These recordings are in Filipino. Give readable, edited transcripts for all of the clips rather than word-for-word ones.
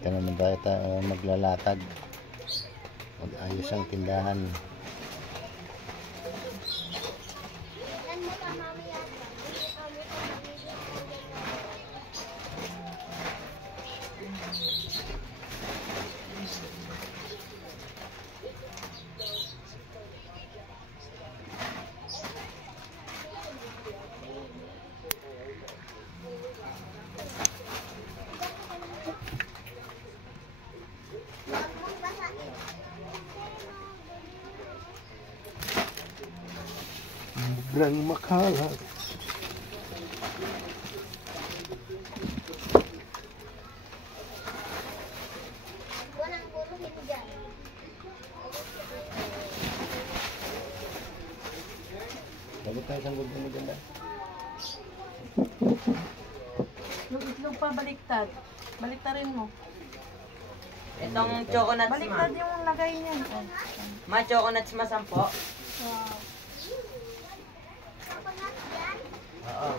Ito naman tayo maglalatag. Mag-ayos ang tindahan. Sobrang makalat. Walang buluhin dyan. Balik tayo isang gulong mo dyan ba? Yung itlog pa baliktad. Baliktarin mo. Itong choconuts ma. Baliktad yung lagay niya. Ma, choconuts ma 10. Wow. Oo.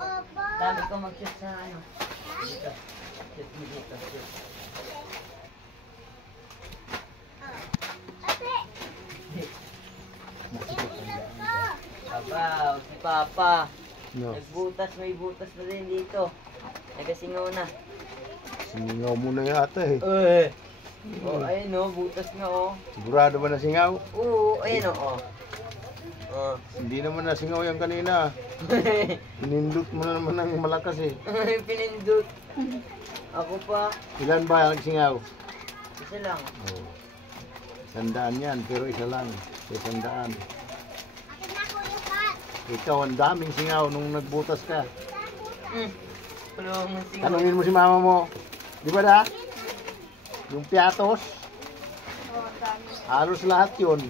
Opo. Sabi ko mag-shoot sa ano. Dito. Shoot mo dito. Shoot. Ate, ilan ko? Papa, si Papa. No. Nagbutas, may butas na din dito. Nagasingaw na. Singaw mo na yata eh. Oh, ayun oh, butas na oh. Sigurado ba na singaw? Oo, ayun oh. Oh. Hindi naman na singaw yan kanina. Pinindot mo na naman ng malakas eh. Pinindot. Ako pa. Ilan ba nagsingaw? Isa lang. Oh. 100 yan, pero isa lang. 100. Akin na Kuya Pat. Ikaw, ang daming singaw nung nagbutas ka. Wala mong singaw. Tanungin mo si mama mo. Di ba da? Yung piatos, Oh, dami. halos lahat yun.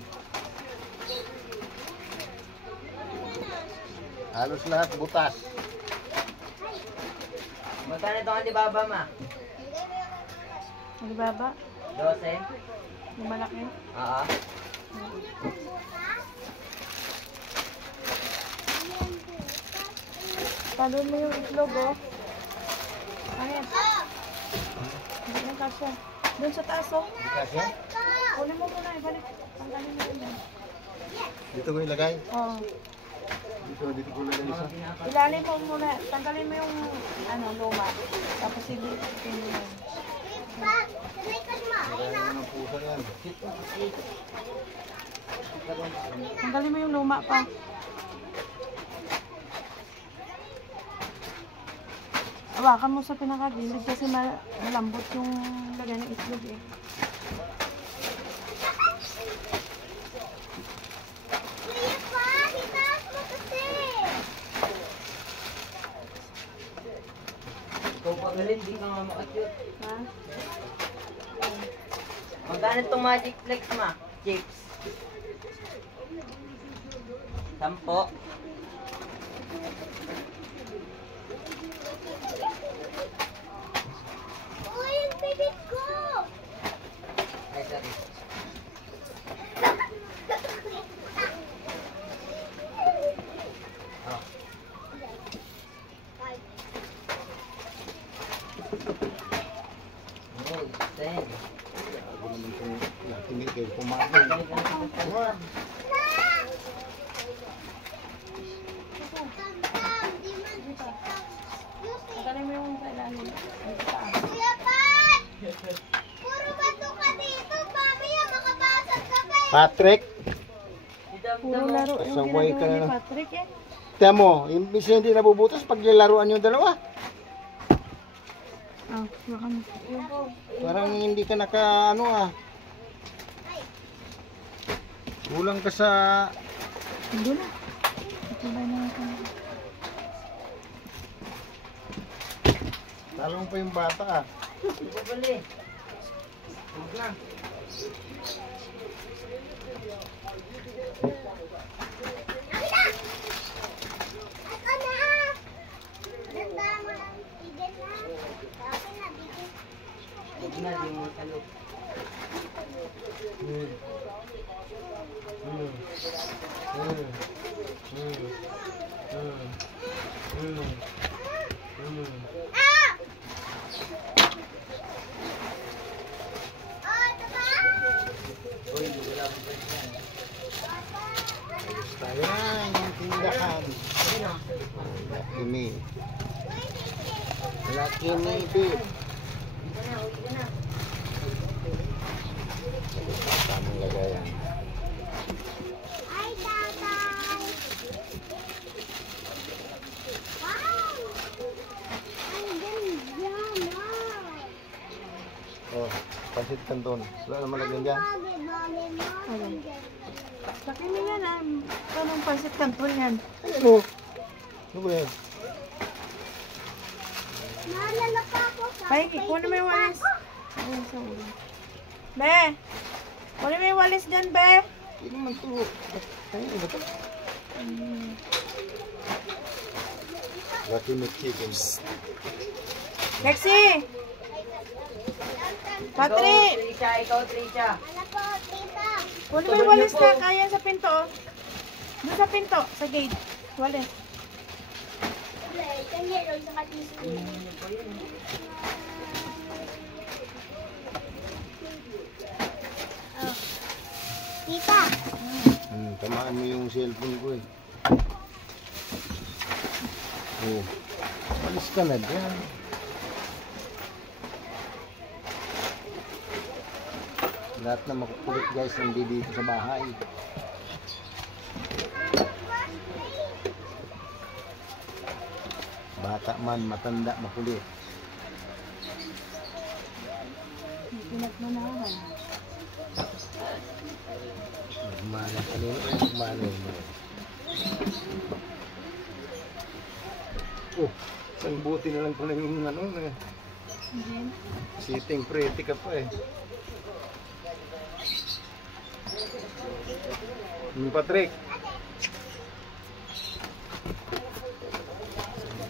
Halos lahat butas. Magkano itong Alibaba ma? Ano baba? 12? Yung malaki? Oo. Talon mo yung itlog, oh. Ayan. Hindi na kasya. Doon sa taas, oh. Kasi, Kunin mo muna, ibalik. Tanggalin mo yun. dito ko ilagay. Oo. Dito ko ilagay isa. Ilalim mo muna. Tanggalin mo yung ano, luma. Tapos ilipin mo yun. Pat, sanay ka naman. Ayun na. Ano ng pusa yan? Tanggalin mo yung luma pa. Hawakan mo sa pinakagilid kasi malambot yung lagay ng itlog eh. Kuya Pat, itaas mo kasi. Ikaw pagaling, di ka nga makakyut. Ha? Magkano itong Magic Flex ma? Chips. 10. Uy, yung bibig ko. Ay, sorry. Oh. Oh, extend. Hindi kayo kumain. Tam-tam, di man. Tanggalin mo yung ilalim. Ay, sa taas. Kuya Pat! Puro bato ka dito. Mamaya makabasag ka pa eh. Patrick, Puro laro yung Pasaway ka ginagawa ni na. Patrick eh. tiyan mo, imbis na hindi nabubutas pag nilaruan yung dalawa. Ah, baka mo. Yung po. Parang hindi ka ano ah. Kulang ka sa... Hindi na. Itulay na ako. Talong pa yung bata ah. Di ba bali? Huwag na. Ako na! Ganda mo ang tigil na. Ako na, bigyan. Huwag na, di mo talog. Laki ni Ibi. Uwi ka na, uwi ka na. Tamang lagayan. Ay, tatay. Wow! Ang ganda, Ma. Oh, pansit canton. Wala naman lagyan dyan. Bagay, Ma. Ang ganda. Laki na yan ah. Anong pansit canton yan? Ayan o. Ano ba yan? Naalala pa ako sa Ay, kunin mo yung walis. Ayun sa ulo. Be! Kunin mo yung walis dyan, Be! Hindi naman ito. Ay, ano ba ito? Laki meat chicken. Lexi! Patrick! Ikaw, Trisha. Ano po, tita? Kunin mo yung walis na. Kaya sa pinto, oh. Doon sa pinto, sa gate. Walis. Kanya rin sa katisli. Oh. Tita. Tamaan mo yung cellphone ko eh. Oh. Alis ka na dyan. Lahat na makukulit guys hindi dito sa bahay. Bata man, matanda, makulit. Pinagmanahan. Magmana kanina, magmana mo. Oh, isang buti na lang pala yung ano, sitting pretty ka pa eh. Patrick.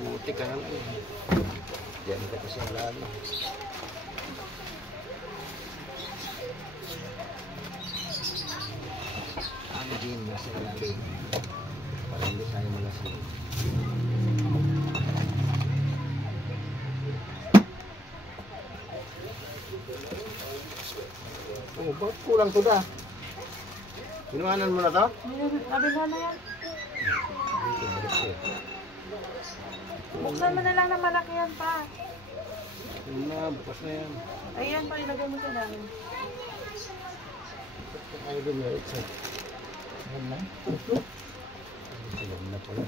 Buti ka lang eh. Diyan ka pa siya lalo. Ang din na siya lalo. Para hindi tayo malasing. Oh, bakit kulang to da? Inuwanan mo na to? Nabila na yan. Buksan mo na lang na malaki yan pa. Yun na, bukas na yan. Ayan pa, ilagay mo sa dami. Ayaw din yung isa. Ayan na. Ayan na pala.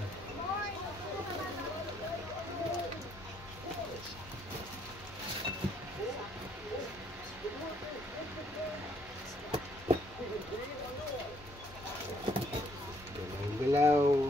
Galaw.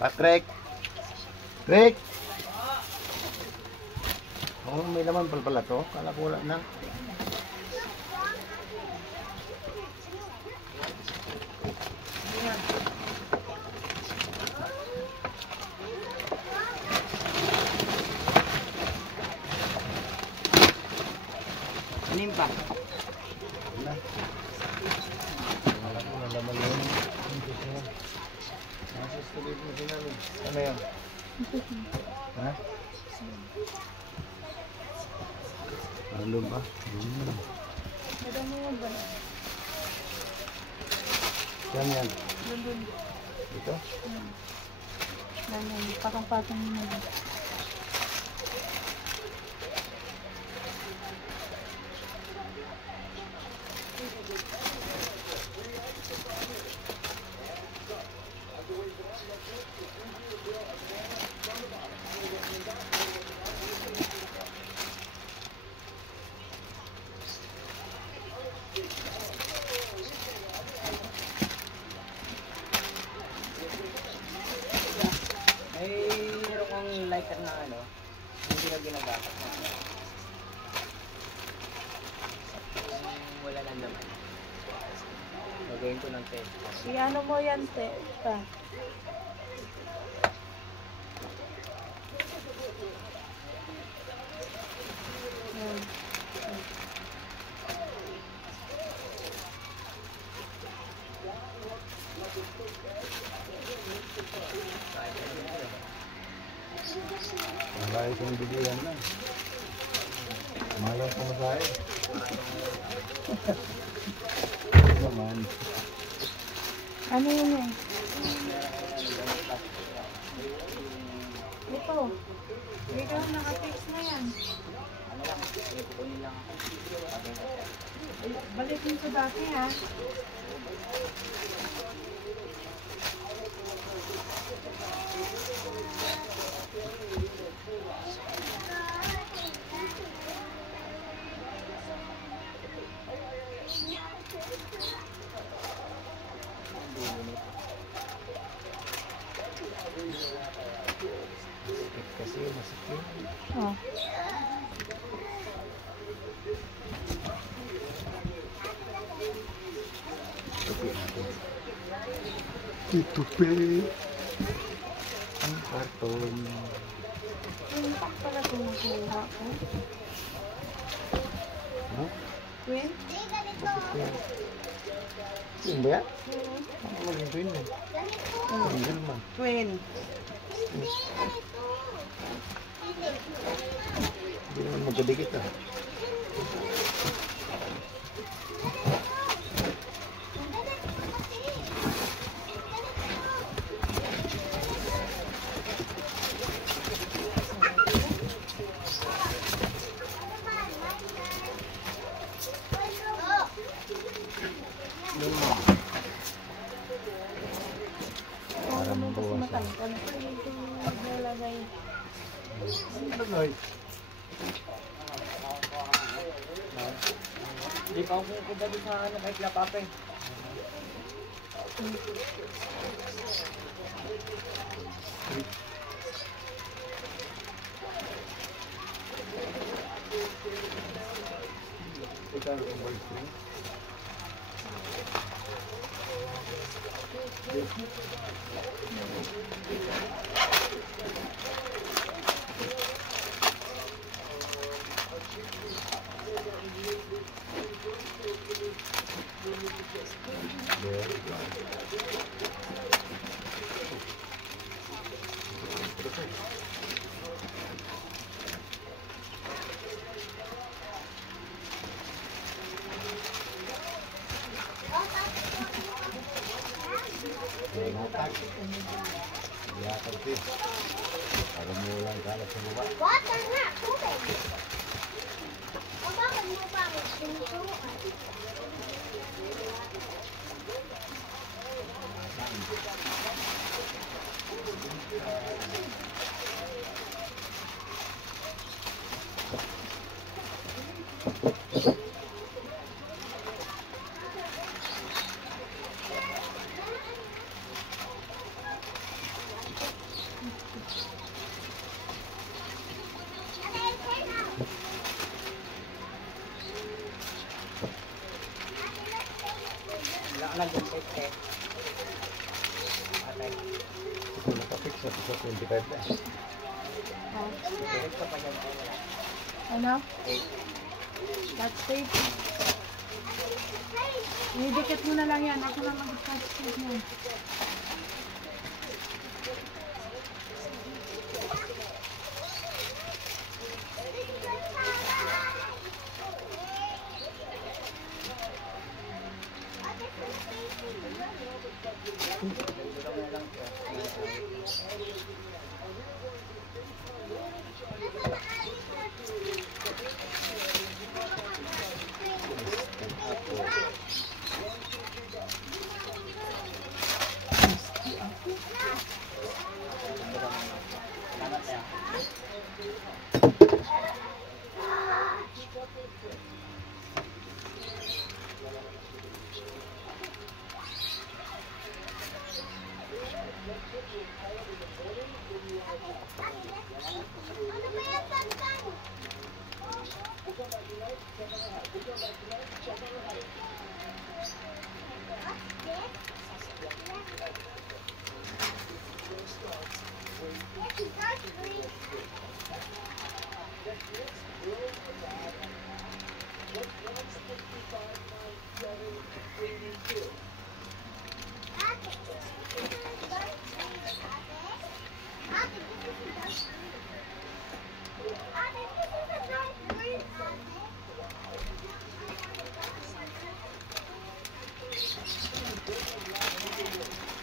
Patrick! Rick! Oh, may laman pala to. Kala ko wala na. Anim pa. Wala. Wala ko na laman yun. Nasa studio mo sinabi. Ano yan? Ha? Ano ba? Madami yan ba? Yan yan. Doon. Ito? Dami. Patong-patong mo na. Ay, meron kang like ko ng 10. Si ano mo yan, te? Pa. Yan. Malayo kong bigyan na. Malayo kong masahe. Naman. Ano yun eh? Ito. Ikaw, naka-fix na yan. Ano lang, kukunin lang ako. Balik mo sa dati ha. Kasi masakit. Oh. Tupi natin. Itupi. Ang karton. Yung pack pala kumukuha ko. Ano? Queen? Hindi, ganito. Yung ba yan? Ano maging twin mo? Ganito. Ang naman. Queen. Hindi, ganito. Hindi. Hindi naman magkadikit ah. Parang mo kasi matangkad. Ito nalagay. Bagay. Hindi pa ako pupunta doon sa ano, kay Klapape. Ikaw ang boyfriend. Yatag ko. Para mo lang kalat sa baba. Water na, tubig. O bakit mo pa ako sinusukan? Wala ka lang dun sa ite. Atay, Ito nakafix na sa 25 na. Oh. direct ka pa dyan. Ay, wala. Ano? 8. That's tape. Idikit mo na lang yan. Ako na mag-touch tape yan. Salamat tayo. Ano ba yan, Tantan?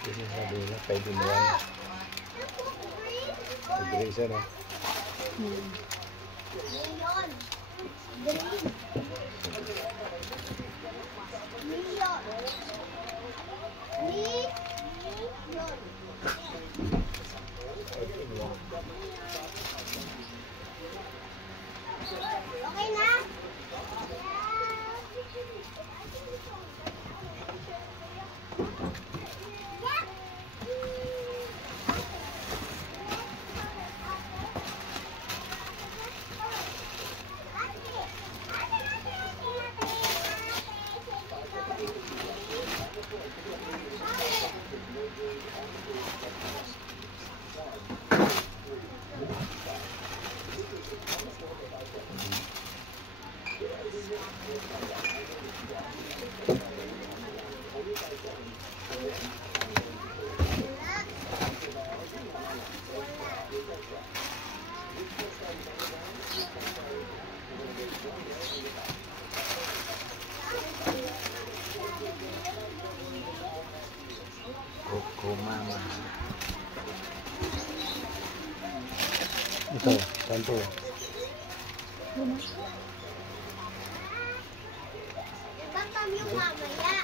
Kasi sabi niya, pwede mo yan. Mag-eraser ah. Leon. Green. Leon. Leon. Okay na? Coco Mama. Ito, saan to? Ibang yung mamaya.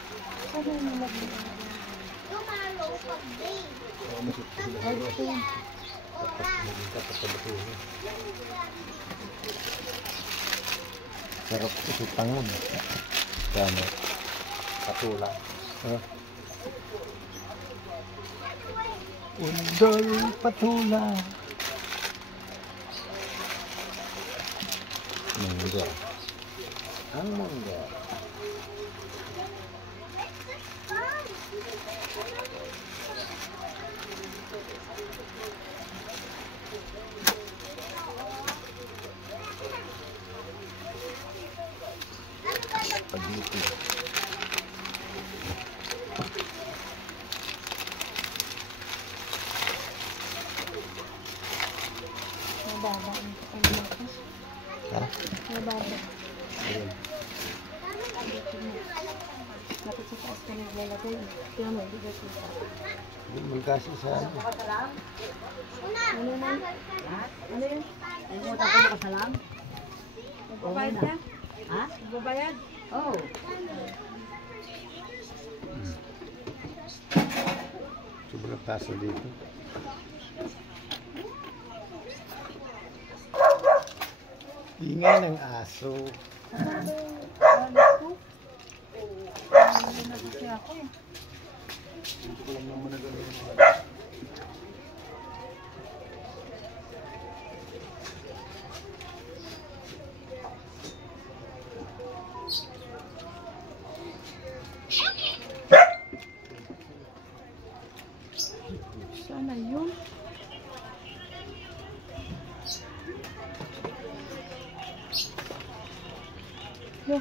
Ano yung nilagay? Yung mga low pag day. Oo, masip ko sila. Ay, ito yun. Oras. Tapos sa bato. Sarap ito tangon. Tama. Patula. Ah. Undol patula. Mangga. Ang mangga. Pagdito. Mababa. Ang lakas. Ha? Mababa. Ayun. Dapat sa taas ka naglalagay. Kaya mo, hindi ka siya. Hindi man kasi sa ano. Ano na? Ano yun? Nalimutan ko makasalam. Magbabayad ka? Ha? Magbabayad? Oh. Sobrang taso dito. Ingay ng aso. Ano ba yung alis ko? Ano na kasi ako eh. Hindi ko lang naman nagawin. Sana yun. Yo.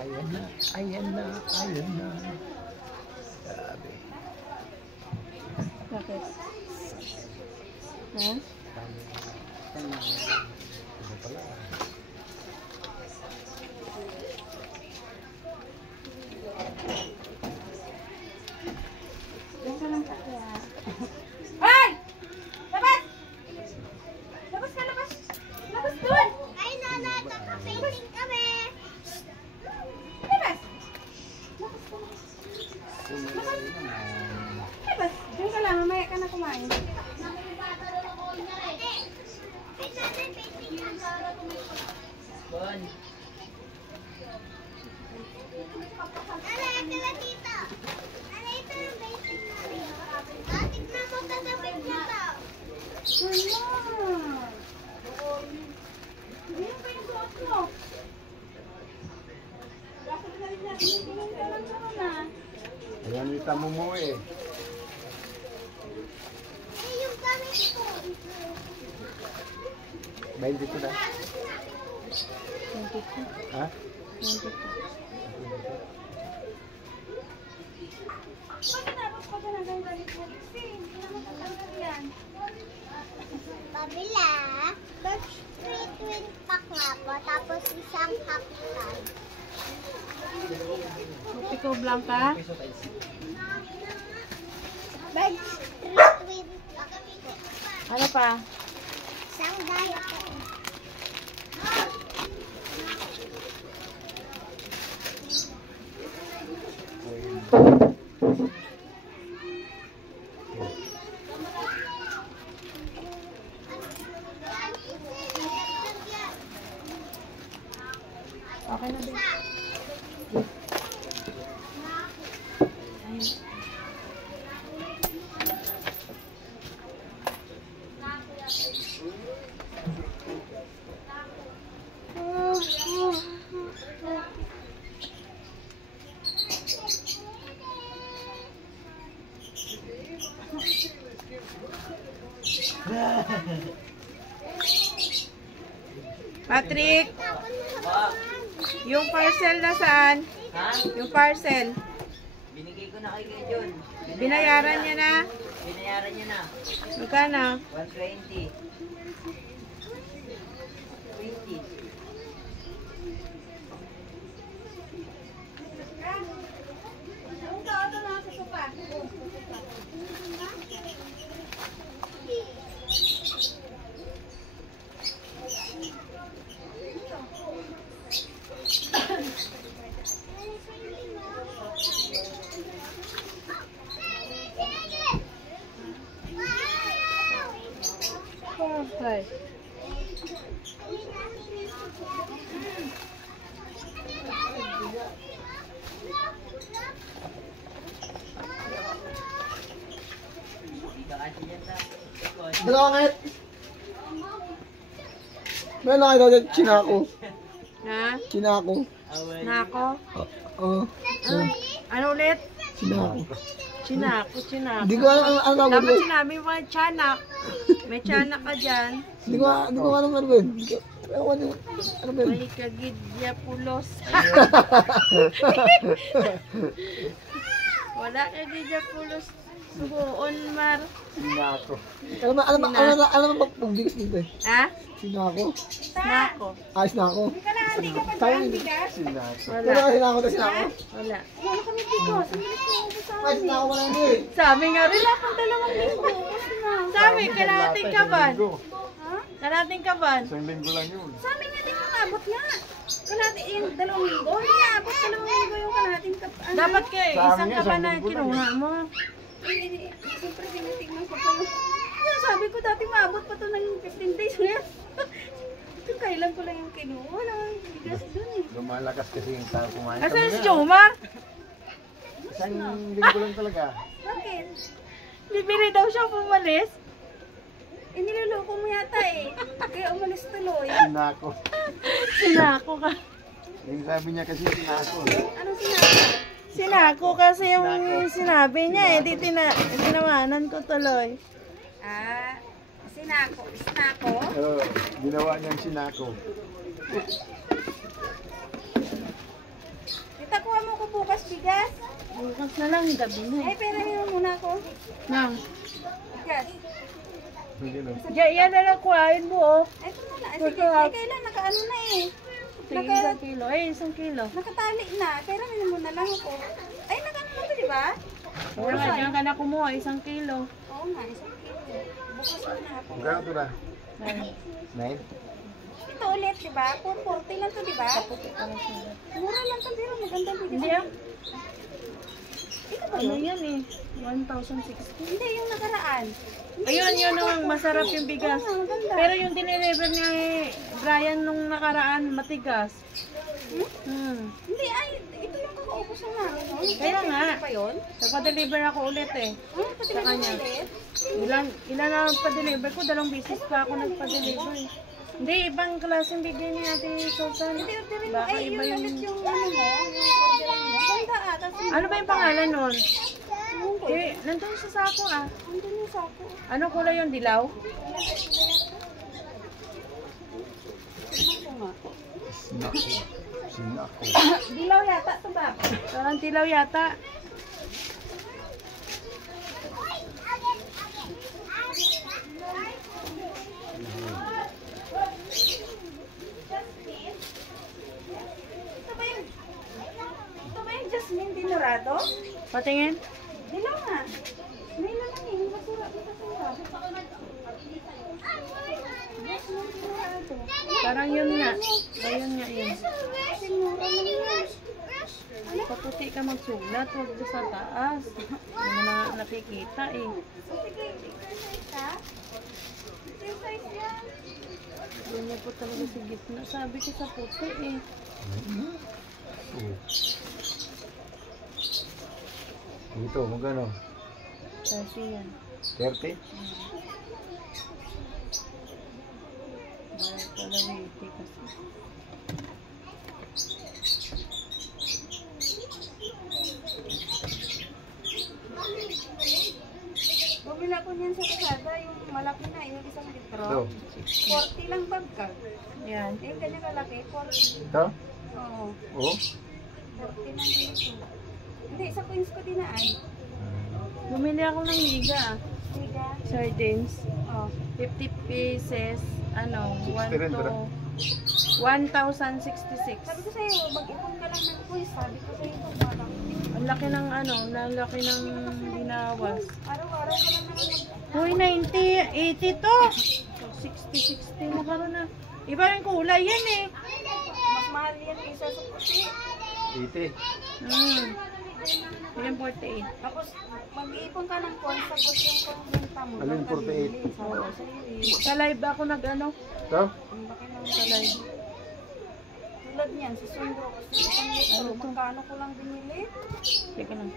Ayan na, ayan na, ayan na. Grabe. Bakit? Ha? Ano pala? Diyan ka lang kaya. Ay! Labas! Labas ka, labas! Labas doon! Ay, Nana, kakapainting kami. Labas! Labas! Diyan ka lang, mamaya ka na kumain. Ay, Nana, painting ka. Bon. Nana, ito na dito. Nana, ito yung painting namin. Tignan mo, tatapit niya to. eh. Eh, yung gamit ko. 22 na. 22. Ha? 22. Pabila. Birch tree twin pack nga po. Tapos isang cactus. Pico Blanca. Birch tree twin pack po. Ano pa? Isang diet po. Okay na din. Patrick, yung parcel na saan? Ha? Yung parcel. Binigay ko na kay John. Binayaran niya na? Binayaran niya na. Magkano? 120. 20. Okay. Dito kasi yan sa ikot. Bakit? Meron kayo daw dyan, Chinako. Ha? Chinako. Awal. Nako? Oo. Ano ulit? Chinako. Chinako, chinako. Hindi ko alam ano tawag Dapat doon. sinabi mo tiyanak. May tiyanak ka dyan. Hindi ko alam ano ba yun. Ano ba yun? May kagidya pulos. Wala kagidya pulos. Sugoon mar. Chinako. Alam mo pagbigas dito eh. Ha? Chinako. Nako. Ayos na ako. Sayang bigas. Wala. Wala kasi Chinako na Chinako. Wala. Ay, Chinako wala na eh. Sabi nga rin akong 2 linggo. Sabi, kalahating kaban. Kalahating kaban. Isang linggo lang yun. Sabi nga din umabot nga. Kalahati yung 2 linggo. Hindi naabot 2 linggo yung kalahating kaban. Dapat kayo, isang kaban na kinuha mo. Siyempre, tinitignan ko pa. Sabi ko dati maabot pa to ng 15 days ngayon. Ito kailan ko lang yung kinuha. Wala kang bigas dun eh. Lumalakas kasi yung tao kumain. Asan si Jomar? Isang linggo lang talaga. Bakit? Bibili daw siya pumalis. Eh, niloloko mo yata eh. Kaya umalis tuloy. Chinako. Sinako ka. Yung sabi niya kasi Chinako. Anong sinako? Sinako kasi yung sinabi niya eh. Di tinawanan ko tuloy. Ah, sinako. Sinako? Oo, ginawa niyang Chinako. Tita, kuha mo ko bukas bigas. Bukas na lang, gabi na. Ay, pera niyo muna ako. Nang? Bigas. Yan na lang kuhain mo oh. Ay, ito na lang. Sige, kailan nakaano na eh. Isang kilo. Ay, 1 kilo. Nakatali na. Pera niyo muna lang ako. Ay, nakaano na ito, di ba? Wala, diyan ka na kumuha. 1 kilo. Oo nga, 1 kilo. Bukas mo na ako. Magkano ito na? 9? Ito ulit, di ba? 440 lang to, di ba? Mura lang to, pero maganda bigas. Hindi ah. Ito ba yun? Ano yan eh? 1,060. Hindi, yung nakaraan. Ayun, yun ang masarap yung bigas. Oo, maganda. Pero yung dineliver niya eh, Brian nung nakaraan, matigas. Hindi, ay, ito yung kakaubos na namin. No? Kaya nga. Pa yun? Nagpa-deliver ako ulit eh. Sa kanya. Ilan na pa-deliver ko? 2 beses pa ako nagpa-deliver eh. Hindi, ibang klaseng bigyan niya natin yung Susan. Hindi, orderin mo. Ay, iba yung ano mo, yung orderin mo. Ganda ah. Ano ba yung pangalan nun? Nandun sa sako ah. Nandun yung sako. Ano kulay yung dilaw? Sinako. Dilaw yata to ba? Parang dilaw yata. Ito ba yung Jasmine Dinurado? Patingin. Dilaw nga. May naman eh. Basura. Parang yun nga. Ayun nga yun. Paputi ka magsulat. Huwag ka sa taas. Hindi mo na nakikita eh. Ganyan po talaga sa gitna. Sabi ko sa puti eh. Oh. Dito, magkano? Kasi yan. 30? Bahay Kalawiti kasi. Bumila ko niyan sa kasada, yung malaki na, yung isang litro. Ito. 40 lang bagkag. Yan. Eh, ganyan kalaki, 40. Ito? Oo. Oo. 40 lang dito. Hindi, sa Queens ko dinaan. Bumili ako ng higa. Higa? Sardines. Oh. 50 pieces. Ano? 60 rin, tara. 1,066. Sabi ko sa'yo, mag-ipon ka lang ng quiz. Sabi ko sa'yo, parang ang laki ng ano, ang laki ng binawas. Araw-araw ka lang naman. Uy, 90, 80 to. 60 mo karoon na. Iba yung kulay yan eh. Mas mahal yan isa sa puti. 80. Yan 48. Tapos, mag-iipon ka ng coins, tapos yung pang-benta mo. Ano yung 48? Sa live ako nag-ano. Ito? Ang laki ng sa live. Tulad niyan, sa sundo. Kasi isang litro, magkano ko lang binili? Teka lang.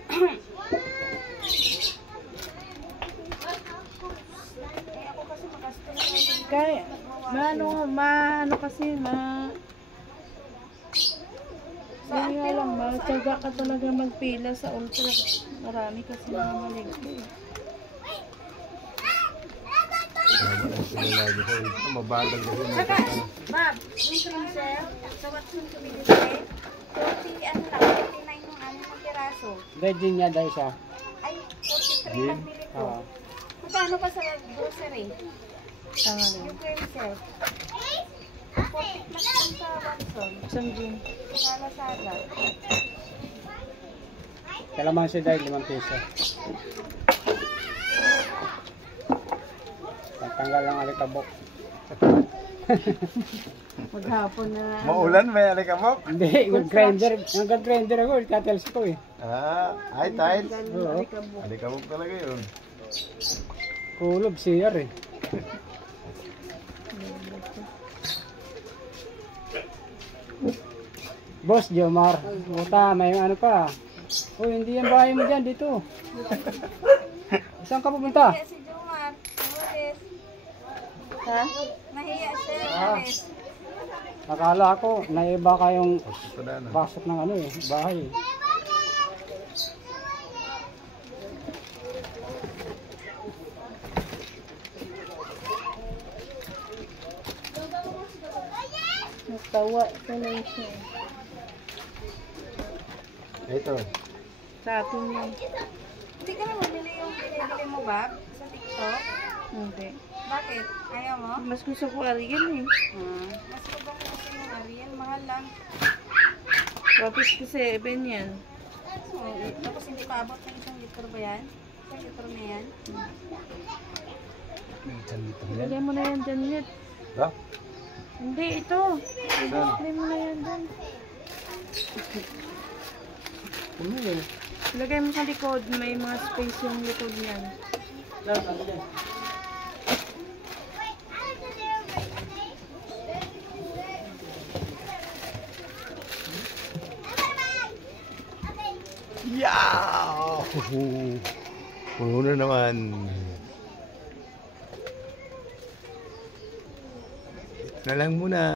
Eh, ako kasi makastos na. Kaya, maano kasi, Hindi nga lang, matyaga ka talaga magpila sa ultra. Marami kasi mga maligto eh. Mabagal kasi. Saka, Bob, yung freezer, sa Watson community, 40, ano lang, 49 yung ano ng piraso. Virgin niya dahil siya. Ay, 43 lang bili ko. Magkano pa sa grocery? Tama na. Yung freezer. 40 plus lang sa Watson. Isang gin. Sa Lazada. Kalamansi dahil 5 piso. Tanggal lang alikabok. Maghapon na. Maulan, may alikabok? Hindi, nag-grinder ako, katels ko eh. Ay, tiles. Oo. Alikabok talaga yun. Kulob siyar eh. Boss Jomar, buta, may ano pa. Uy, hindi yan bahay mo dyan, dito. Saan ka pupunta? Nahiya si Jomar. Umalis. Ha? Nahiya siya. Umalis. Nakala ko, naiba kayong Pada na. pasok ng ano eh, bahay. Nagtawa ko lang siya. Ito. Sa atin yan. Hindi ka na mabili yung pinibili mo, Bob? Sa TikTok? Hindi. Bakit? Ayaw mo? Mas gusto ko Ariel eh. Mas gusto ko gusto mo Ariel. Mahal lang. Tapos ko 7 yan. Tapos hindi pa abot ng 1 litro ba yan? 1 litro na yan? Lagay mo na yan dyan, Net. Ba? Hindi, ito. Lagay mo na yan dyan. Lagay mo sa likod. May mga space yung likod niyan. Yeah! Puno na naman. Ito na lang muna.